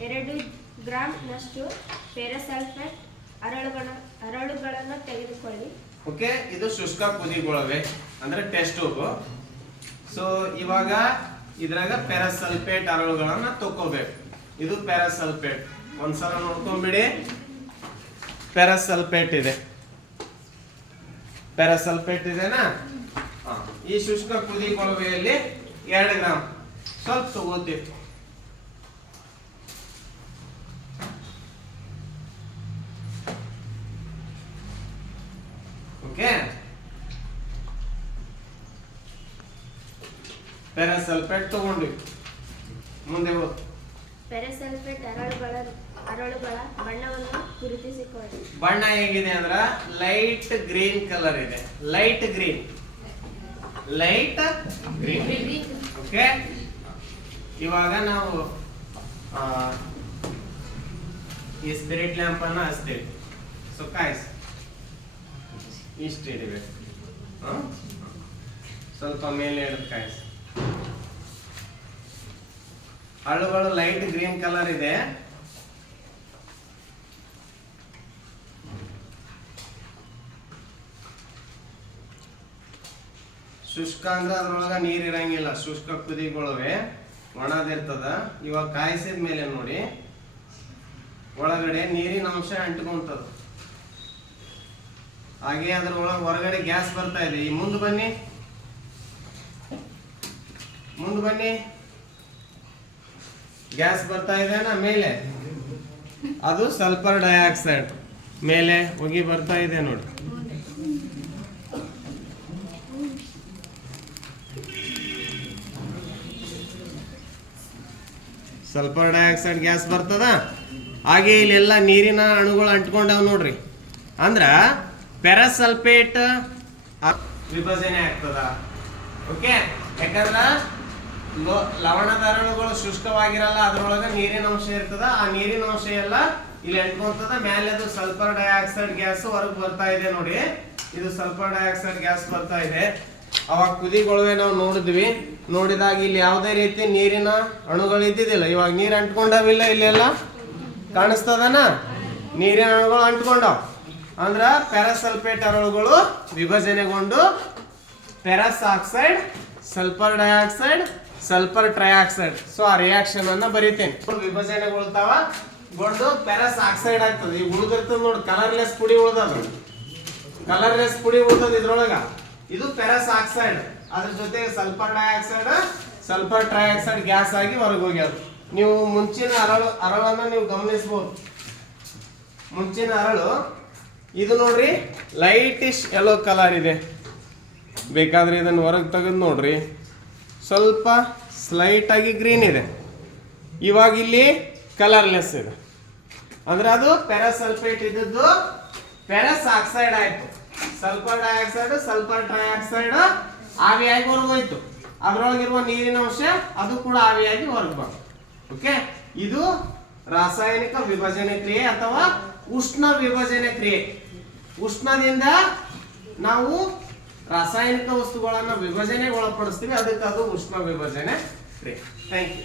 2 ಗ್ರಾಂನಷ್ಟು ಪೆರಾಸಲ್ಫೇಟ್ ಹರಳುಗಳನ್ನು ತೆಗೆದುಕೊಳ್ಳಿ. ಓಕೆ, ಇದು ಶುಷ್ಕ ಕುದಿಗೊಳವೆ ಅಂದ್ರೆ ಟೆಸ್ಟ್ ಟ್ಯೂಬ್. ಸೊ ಇವಾಗ ಇದ್ರಾಗ ಪೆರಾಸಲ್ಫೇಟ್ ಹರಳುಗಳನ್ನ ತಗೋಬೇಕು. ಇದು ಪೆರಾಸಲ್ಫೇಟ್, ಒಂದ್ಸಲ ನೋಡ್ಕೊಂಡ್ಬಿಡಿ. ಪೆರಾಸಲ್ಫೇಟ್ ಇದೆ, ಪೆರಾಸಲ್ಫೇಟ್ ಇದೆನಾ? ಈ ಶುಷ್ಕ ಕುದಿಗೊಳವೆಯಲ್ಲಿ 2 ಗ್ರಾಂ ಸ್ವಲ್ಪ ತಗೋತೀವಿ. ಓಕೆ, ಪೆರಾಸಲ್ಫೇಟ್ ತಗೊಂಡ್ವಿ. ಮುಂದೆ ಹೋಗಿ ಪೆರಾಸಲ್ಫೇಟ್ ಹರಳುಗಳ ಬಣ್ಣವನ್ನು ಗುರುತಿಸಿಕೊಳ್ಳಿ. ಬಣ್ಣ ಹೇಗಿದೆ ಅಂದ್ರ ಲೈಟ್ ಗ್ರೀನ್ ಕಲರ್ ಇದೆ. Light green. ಓಕೆ, ಇವಾಗ ನಾವು ಈ ಸ್ಪಿರಿಟ್ ಲ್ಯಾಂಪ್ ಅನ್ನ ಹಚ್ತೇವೆ. ಸೊ ಕಾಯಿಸಿ ಇಷ್ಟು ಇಡಬೇಕು. ಸ್ವಲ್ಪ ಮೇಲೆ ಹಿಡಿದು ಕಾಯಿಸಿ. ಹಳ್ಳುಗಳು ಲೈಟ್ ಗ್ರೀನ್ ಕಲರ್ ಇದೆ. ಶುಷ್ಕ ಅಂದ್ರೆ ಅದ್ರೊಳಗ ನೀರ್ ಇರಂಗಿಲ್ಲ. ಶುಷ್ಕ ಕುದಿಗೊಳವೆ ಒಣದಿರ್ತದ. ಇವಾಗ ಕಾಯಿಸಿದ ಮೇಲೆ ನೋಡಿ ಒಳಗಡೆ ನೀರಿನ ಅಂಶ ಅಂಟ್ಕೊಂತದ. ಹಾಗೆ ಅದ್ರೊಳಗೆ ಹೊರಗಡೆ ಗ್ಯಾಸ್ ಬರ್ತಾ ಇದೆ. ಈ ಮುಂದೆ ಬನ್ನಿ, ಮುಂದೆ ಬನ್ನಿ. ಗ್ಯಾಸ್ ಬರ್ತಾ ಇದೆನಾ ಮೇಲೆ? ಅದು ಸಲ್ಫರ್ ಡೈಆಕ್ಸೈಡ್ ಮೇಲೆ ಹೋಗಿ ಬರ್ತಾ ಇದೆ ನೋಡಿ. ಸಲ್ಫರ್ ಡೈಆಕ್ಸೈಡ್ ಗ್ಯಾಸ್ ಬರ್ತದ. ಹಾಗೆ ಇಲ್ಲೆಲ್ಲ ನೀರಿನ ಅಣುಗಳು ಅಂಟ್ಕೊಂಡವ್ ನೋಡ್ರಿ. ಅಂದ್ರ ಪೆರಾಸಲ್ಫೇಟ್ ವಿಭಜನೆ ಆಗ್ತದ. ಓಕೆ, ಯಾಕಂದ್ರ ಲವಣದ ಹರಳುಗಳು ಶುಷ್ಕವಾಗಿರಲ್ಲ, ಅದ್ರೊಳಗ ನೀರಿನ ಅಂಶ ಇರ್ತದ. ಆ ನೀರಿನ ಅಂಶ ಎಲ್ಲ ಇಲ್ಲಿ ಅಂಟ್ಕೊಂತದ. ಮೇಲೆ ಅದು ಸಲ್ಫರ್ ಡೈಆಕ್ಸೈಡ್ ಗ್ಯಾಸ್ ಹೊರಗೆ ಬರ್ತಾ ಇದೆ ನೋಡಿ. ಇದು ಸಲ್ಫರ್ ಡೈಆಕ್ಸೈಡ್ ಗ್ಯಾಸ್ ಬರ್ತಾ ಇದೆ. ಅವಾಗ ಕುದಿಗೊಳವೆ ನಾವು ನೋಡಿದ್ವಿ. ನೋಡಿದಾಗ ಇಲ್ಲಿ ಯಾವುದೇ ರೀತಿ ನೀರಿನ ಅಣುಗಳು ಇದ್ದಿದ್ದಿಲ್ಲ. ಇವಾಗ ನೀರು ಅಂಟ್ಕೊಂಡವಿಲ್ಲ, ಇಲ್ಲೆಲ್ಲ ಕಾಣಿಸ್ತದನ ನೀರಿನ ಅಣುಗಳು ಅಂಟ್ಕೊಂಡವ್. ಅಂದ್ರ ಪೆರಾಸಲ್ಫೇಟ್ ಹರಳುಗಳು ವಿಭಜನೆಗೊಂಡು ferrous oxide, sulphur dioxide, sulphur trioxide. So ಆ ರಿಯಾಕ್ಷನ್ ಅನ್ನ ಬರೀತೇನೆ. ವಿಭಜನೆಗೊಳ್ತಾವ ಗೊಂಡು ಪೆರಸ್ ಆಕ್ಸೈಡ್ ಆಗ್ತದೆ. ಈಗ ಉಳಿದಿರ್ತದ ನೋಡಿ, ಕಲರ್ಲೆಸ್ ಪುಡಿ ಉಳ್ದದ. ಕಲರ್ಲೆಸ್ ಪುಡಿ ಉಳ್ದದ ಇದ್ರೊಳಗ. ಇದು ಪೆರಸ್ ಆಕ್ಸೈಡ್. ಅದ್ರ ಜೊತೆಗೆ sulphur dioxide, sulphur trioxide gas ಆಗಿ ಹೊರಗೆ ಹೋಗ್ಯಾವ. ನೀವು ಮುಂಚಿನ ಹರಳನ್ನ ನೀವು ಗಮನಿಸಬಹುದು. ಮುಂಚಿನ ಹರಳು ಇದು ನೋಡ್ರಿ, ಲೈಟಿಶ್ ಯೆಲ್ಲೋ ಕಲರ್ ಇದೆ. ಬೇಕಾದ್ರೆ ಇದನ್ನು ಹೊರಗೆ ತೆಗೆದು ನೋಡ್ರಿ, ಸ್ವಲ್ಪ ಸ್ಲೈಟ್ ಆಗಿ ಗ್ರೀನ್ ಇದೆ. ಇವಾಗ ಇಲ್ಲಿ ಕಲರ್ಲೆಸ್ ಇದೆ. ಅಂದ್ರೆ ಅದು ಪೆರಾಸಲ್ಫೇಟ್ ಇದ್ದದ್ದು ಪೆರಸ್ ಆಕ್ಸೈಡ್ ಆಯ್ತು. ಸಲ್ಫರ್ ಡೈಆಕ್ಸೈಡ್, ಸಲ್ಫರ್ ಟ್ರೈಆಕ್ಸೈಡ್ ಆವಿಯಾಗಿ ಹೊರಗೋಯ್ತು. ಅದ್ರೊಳಗಿರುವ ನೀರಿನ ಅಂಶ ಅದು ಕೂಡ ಆವಿಯಾಗಿ ಹೊರಗೆ ಬಂತು. ಓಕೆ, ಇದು ರಾಸಾಯನಿಕ ವಿಭಜನೆ ಕ್ರಿಯೆ ಅಥವಾ ಉಷ್ಣ ವಿಭಜನೆ ಕ್ರಿಯೆ. ಉಷ್ಣದಿಂದ ನಾವು ರಾಸಾಯನಿಕ ವಸ್ತುಗಳನ್ನ ವಿಭಜನೆಗೆ ಒಳಪಡಿಸ್ತೀವಿ. ಅದಕ್ಕೆ ಅದು ಉಷ್ಣ ವಿಭಜನೆ ಕ್ರಿಯೆ. Thank you.